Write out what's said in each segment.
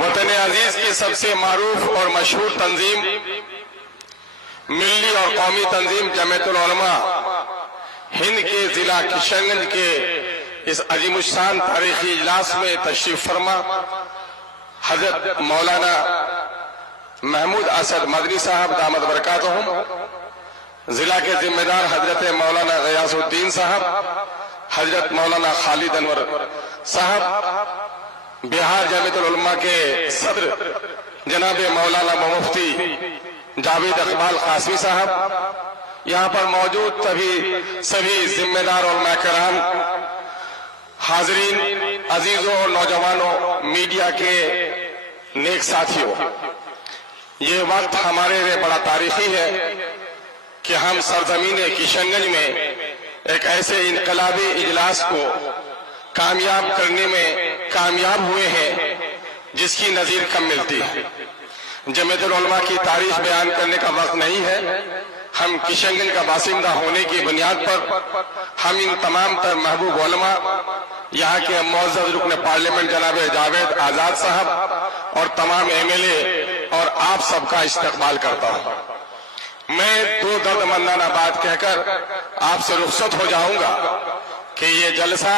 वतन अजीज की सबसे मारूफ और मशहूर तंजीम मिल्ली और कौमी तंजीम जमीयतुल उलमा हिंद के जिला किशनगंज के इस अजीमुशान तारीखी इजलास में तशरीफ फरमा हजरत मौलाना महमूद असद मदनी साहब दामद बरकातहुम, जिला के जिम्मेदार हजरत मौलाना गयासुद्दीन साहब, हजरत मौलाना खालिद अनवर साहब, बिहार जमीयतुल उलमा के सदर जनाब मौलाना मुफ्ती जावेद इकबाल कासमी साहब, यहाँ पर मौजूद सभी जिम्मेदार उलमा किराम, हाजरीन, अजीजों और नौजवानों, मीडिया के नेक साथियों, ये वक्त हमारे लिए बड़ा तारीखी है कि हम सरजमीन किशनगंज में एक ऐसे इनकलाबी इजलास को कामयाब करने में कामयाब हुए हैं जिसकी नजीर कम मिलती है। जमीयतुल उलमा की तारीख बयान करने का वक्त नहीं है। हम किशनगंज का बासिंदा होने की बुनियाद पर हम इन तमाम तर महबूब उलमा, यहाँ के मुअज़्ज़ज़ रुकन पार्लियामेंट जनाब जावेद आजाद साहब और तमाम एमएलए और आप सबका इस्तकबाल करता हूँ। मैं दो दर्दमंदाना बात कहकर आपसे रुखसत हो जाऊंगा कि ये जलसा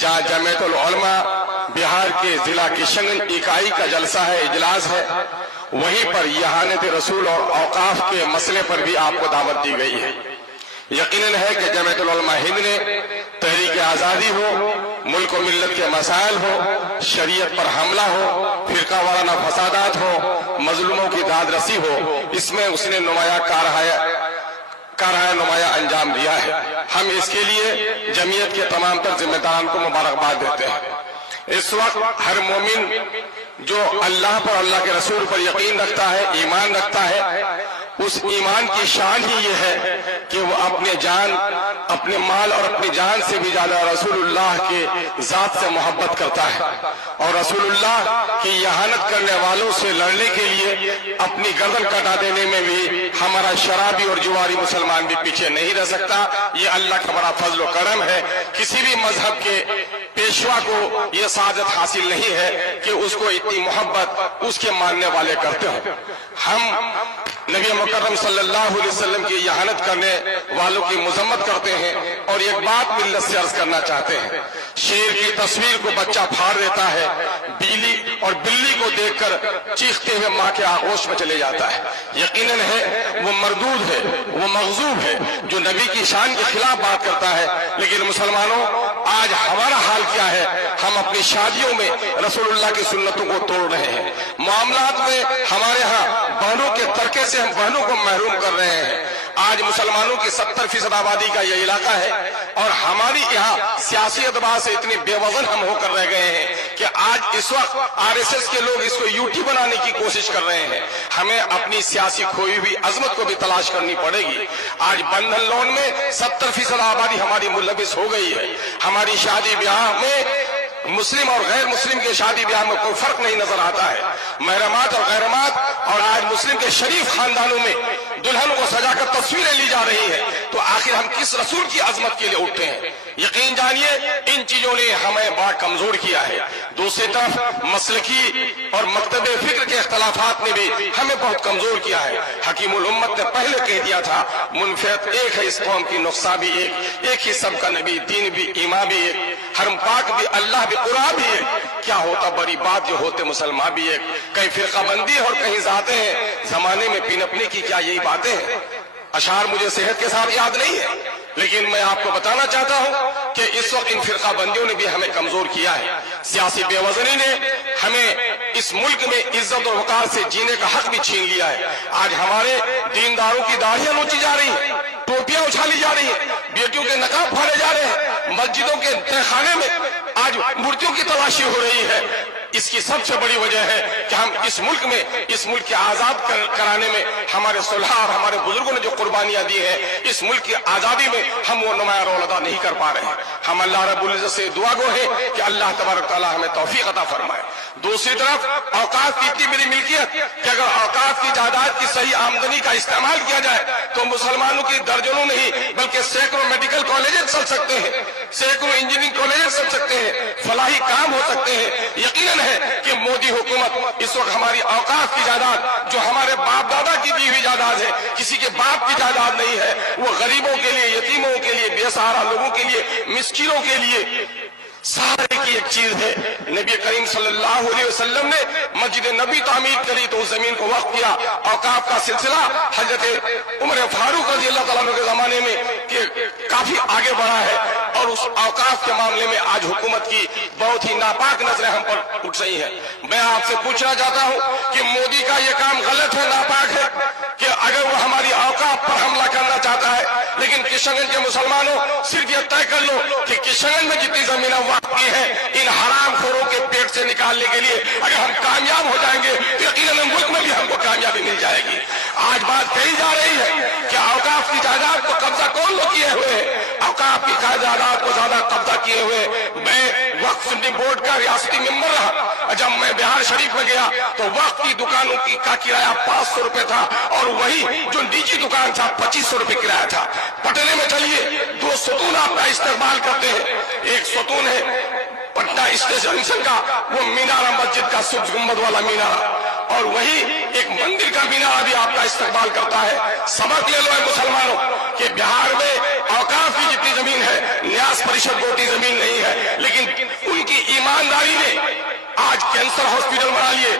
जहाँ जमीयतुल उलमा बिहार के जिला किशनगंज इकाई का जलसा है, इजलास है, वहीं पर यहानत रसूल और औकाफ के मसले पर भी आपको दावत दी गई है। यकीनन है कि जमीयतुल उलमा हिंद ने तहरीक आज़ादी हो, मुल्क और मिल्लत के मसाइल हो, शरीयत पर हमला हो, फिरका वाराना फसादात हो, मजलूमों की दाद रसी हो, इसमें उसने नुमाया नुमाया अंजाम दिया है। हम इसके लिए जमीयत के तमाम तर जिम्मेदारान को मुबारकबाद देते हैं। इस वक्त हर मोमिन जो अल्लाह पर, अल्लाह के रसूल पर यकीन रखता है, ईमान रखता है, उस ईमान की शान ही ये है कि वो अपने जान, अपने माल और अपनी जान से भी ज्यादा रसूलुल्लाह के जात से मोहब्बत करता है और रसूलुल्लाह की यहानत करने वालों से लड़ने के लिए अपनी गर्दन कटा देने में भी हमारा शराबी और जुआरी मुसलमान भी पीछे नहीं रह सकता। ये अल्लाह का बड़ा फजल व करम है। किसी भी मजहब के पेशवा को ये सादत हासिल नहीं है कि उसको इतनी मोहब्बत उसके मानने वाले करते हो। हम नबी मुकर्रम सल्लल्लाहु अलैहि वसल्लम की यहानत करने वालों की मुजम्मत करते हैं और एक बात मिल्लत से अर्ज करना चाहते हैं। शेर की तस्वीर को बच्चा फाड़ देता है, बिल्ली को देखकर चीखते हुए माँ के आगोश में चले जाता है। यकीनन है वो मरदूद है, वो मगजूब है जो नबी की शान के खिलाफ बात करता है। लेकिन मुसलमानों, आज हमारा हाल क्या है? हम अपनी शादियों में रसूलुल्लाह की सुन्नतों को तोड़ रहे हैं। मामलात में हमारे यहाँ बहनों के तरके से हम बहनों को महरूम कर रहे हैं। आज मुसलमानों की 70% आबादी का यह इलाका है और हमारी यहाँ सियासी एतबार से इतनी बेवजन हम होकर रह गए हैं कि आज इस वक्त आरएसएस के लोग इसको यूटी बनाने की कोशिश कर रहे हैं। हमें अपनी सियासी खोई हुई अजमत को भी तलाश करनी पड़ेगी। आज बंधन लोन में 70% आबादी हमारी मुलविस हो गई है। हमारी शादी ब्याह में मुस्लिम और गैर मुस्लिम के शादी ब्याह में कोई फर्क नहीं नजर आता है। महरमात और गैरमात और आज मुस्लिम के शरीफ खानदानों में दुल्हनों को सजाकर तस्वीरें ली जा रही हैं। तो आखिर हम किस रसूल की अजमत के लिए उठते हैं? यकीन जानिए इन चीजों ने हमें बड़ा कमजोर किया है। दूसरी तरफ मसलकी और मकतबे फिक्र के इख्तलाफात ने भी हमें बहुत कमजोर किया है। हकीमुल उम्मत ने पहले कह दिया था, मुनफियत एक है, इस कौम की नुक्सा भी एक ही सबका नबी, दीन भी, ईमान भी एक, हरम पाक भी, अल्लाह भी, कुरान भी एक। क्या होता बड़ी बात जो होते मुसलमान भी एक। कहीं फिरका बंदी और कहीं जाते हैं, जमाने में पिनपने की क्या यही बातें हैं? अशार मुझे सेहत के साथ याद नहीं है, लेकिन मैं आपको बताना चाहता हूं कि इस वक्त इन फिरका बंदियों ने भी हमें कमजोर किया है। सियासी बेवजनी ने हमें इस मुल्क में इज्जत और वकार से जीने का हक भी छीन लिया है। आज हमारे दीनदारों की दाढ़ियां नोची जा रही है, टोपियां उछाली जा रही है, बेटियों के नकाब फाड़े जा रहे हैं, मस्जिदों के तहखाने में आज मूर्तियों की तलाशी हो रही है। इसकी सबसे बड़ी वजह है कि हम इस मुल्क के आजाद कराने में हमारे सुलह और हमारे बुजुर्गों ने जो कुर्बानियां दी है, इस मुल्क की आजादी में हम वो नुमाया रोल अदा नहीं कर पा रहे हैं। हम अल्लाह रब्बुल इज्जत से दुआ गो है कि अल्लाह तबारक तआला हमें तौफीक अता फरमाए। दूसरी तरफ औकात की इतनी बड़ी मिल्कियत कि अगर औकात की जायदाद की सही आमदनी का इस्तेमाल किया जाए तो मुसलमानों की दर्जनों नहीं बल्कि सैकड़ों मेडिकल कॉलेजेस चल सकते हैं, सैकड़ों इंजीनियरिंग कॉलेजेस चल सकते हैं, फलाही काम हो सकते हैं। यकीनन है कि मोदी हुकूमत हुकूमत इस वक्त हमारी औकाफ की जायदाद, जो हमारे बाप दादा की दी हुई जायदाद है, किसी के बाप की जायदाद नहीं है, वो गरीबों के लिए, यतीमों के लिए, बेसहारा लोगों के लिए, मिस्किनों के लिए सहारे की एक चीज है। नबी करीम सल्लल्लाहु अलैहि वसल्लम ने मस्जिद नबी तामीर करी तो उस जमीन को वक्फ किया। औकाफ का सिलसिला हजरत उमर फारूक रज़ी अल्लाह तआला अन्हु के जमाने में काफी आगे बढ़ा है, और उस औकाफ के मामले में आज हुकूमत की बहुत ही नापाक नजरें हम पर उठ रही हैं। मैं आपसे पूछना चाहता हूं कि मोदी का ये काम गलत है, नापाक है, कि अगर वो हमारी औकाफ पर हमला करना चाहता है, लेकिन किशनगंज के मुसलमानों सिर्फ ये तय कर लो कि किशनगंज में जितनी जमीन वक्फ की है, इन हराम खोरों के पेट से निकालने के लिए अगर हम कामयाब हो जाएंगे तो यकीनन मुल्क में भी हमको कामयाबी मिल जाएगी। आज बात कही जा रही है कि औकाफ की जायदाद को कब्जा कौन लोग किए हुए हैं? औकाफ की जायदाद को ज्यादा कब्जा किए हुए मैं वक्फ सुन्नी बोर्ड का रियासती मेंबर रहा। जब मैं बिहार शरीफ में गया तो वक्फ की दुकानों का किराया 500 रुपए था, और वही जो निजी दुकान था 2500 रुपए किराया था। पटने में चलिए, 2 सतून आपका इस्तेमाल करते हैं। एक सतून है पटना स्टेशन का, वो मीनारा मस्जिद का सुब्ज गुम्बद वाला मीनारा, और वही एक मंदिर का मीनारा भी आपका इस्तेमाल करता है। सबक ले लो मुसलमानों कि बिहार में औकाफ की जितनी जमीन है, न्यास परिषद को उतनी जमीन नहीं है, लेकिन उनकी ईमानदारी ने आज कैंसर हॉस्पिटल बना लिए,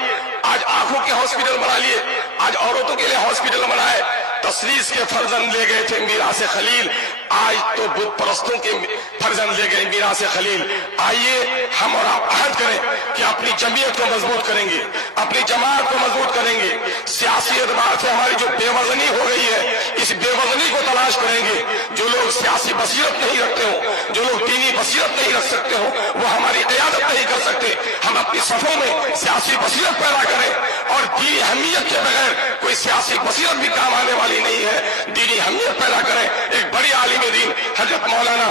आज आंखों के हॉस्पिटल बना लिए, आज औरतों के लिए हॉस्पिटल बनाए। तसलीस के फर्जंद ले गए थे मीरास खलील, आज तो बुत परस्तों के फर्जंद ले गए मीरास खलील। आइए हम और आप अहद करें कि अपनी जमीयत को मजबूत करेंगे, अपनी जमात को मजबूत करेंगे। सियासी एतबार से हमारी जो बेवजनी हो गई है, इस बेवजनी को तलाश करेंगे। जो लोग सियासी बसीरत नहीं रखते हो, जो लोग दीनी बसीरत नहीं रख सकते हो, वो हमारी क़यादत नहीं कर सकते। हम अपनी सफों में सियासी बसीरत पैदा करें, और दीनी अहमियत के बगैर कोई सियासी बसीरत भी काम आने वाली नहीं है। दीनी अहमियत पैदा करें। एक बड़ी आलिम दीन हजरत मौलाना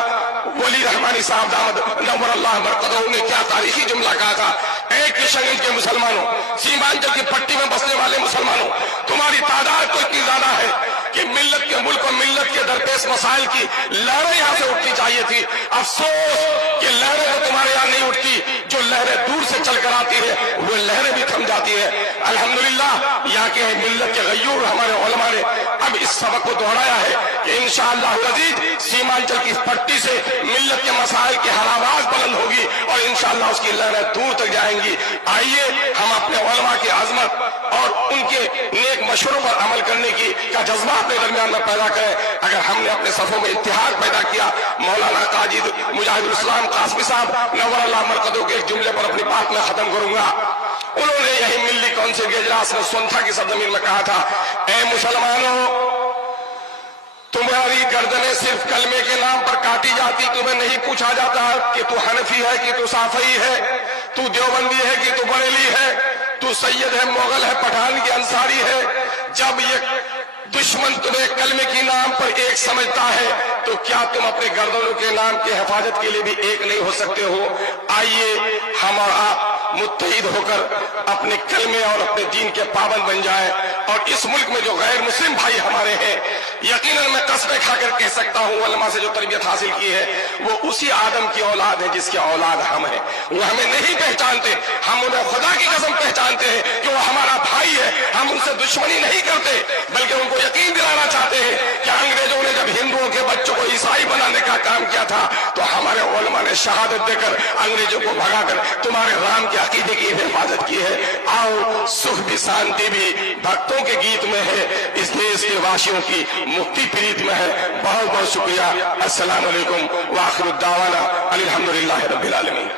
वली रहमानी साहब दामद नव्वर अल्लाह बरकतहू ने क्या तारीखी जुमला कहा था। एक किशनगंज के मुसलमानों, सीमांचल की पट्टी में बसने वाले मुसलमानों, तुम्हारी तादाद तो इतनी ज्यादा है कि मिल्लत के मुल्क और मिल्लत के दरपेश मसाइल की लहरें यहाँ से उठनी चाहिए थी। अफसोस कि लहरें तो तुम्हारे यहाँ नहीं उठती, जो लहरें दूर से चलकर आती है वो लहरें भी थम जाती है। अल्हम्दुलिल्लाह यहाँ के मिल्लत के गयूर हमारे उलमा ने अब इस सबक को दोहराया है कि इंशाअल्लाह अज़ीज सीमांचल की पट्टी से मिल्लत के मसाइल की हर आवाज बुलंद होगी, और इंशाअल्लाह उसकी लहरें दूर तक जाएंगी। आइए हम अपने उलमा की अजमत और उनके नेक मशवरों पर अमल करने की का जज्बा अपने दरमियान में पैदा करें। अगर हमने अपने सफों में इत्तेहाद पैदा किया, मौलाना काजी मुजाहिदुल इस्लाम कासमी साहब नव्वर अल्लाह मरकतहू के एक जुमले पर अपनी बात में खत्म करूंगा। उन्होंने यही मिल्ली काउंसिल के इजलास में सोनथा की सरजमीन में कहा था, ऐ मुसलमानों, तुम्हारी गर्दनें सिर्फ कलमे के नाम पर काटी जाती, तुम्हें नहीं पूछा जाता कि तू हनफी है कि तू साफई है, तू देवबंदी है कि तू बरेली है, तू सैयद है, मोगल है, पठान की अंसारी है। जब ये दुश्मन तुम्हें कलमे के नाम पर एक समझता है, तो क्या तुम अपने गर्दनों के नाम की हिफाजत के लिए भी एक नहीं हो सकते हो? आइए हम और आप मुत्तहिद होकर अपने कलमे और अपने दीन के पाबंद बन जाएं, और इस मुल्क में जो गैर मुस्लिम भाई हमारे हैं, यकीनन मैं कसमें खाकर कह सकता हूँ, उलमा से जो तरबियत हासिल की है वो उसी आदम की औलाद है जिसकी औलाद हम हैं। वो हमें नहीं पहचानते, हम उन्हें खुदा की कसम पहचानते हैं कि वो हमारा भाई है। हम उनसे दुश्मनी नहीं करते, बल्कि उनको यकीन दिलाना चाहते हैं कि अंग्रेजों ने जब हिंदुओं के बच्चों को ईसाई बनाने का काम किया था, तो हमारे उलमा ने शहादत देकर अंग्रेजों को भगाकर तुम्हारे राम के अकीदे की हिफाजत की है। आओ, सुख भी शांति भी भक्तों के गीत में है, इस देश के वासियों की मुक्ति प्रीत में है। बहुत बहुत शुक्रिया। अस्सलाम वालेकुम व आखिर दावाना अल्हम्दुलिल्लाहि रब्बिल आलमीन।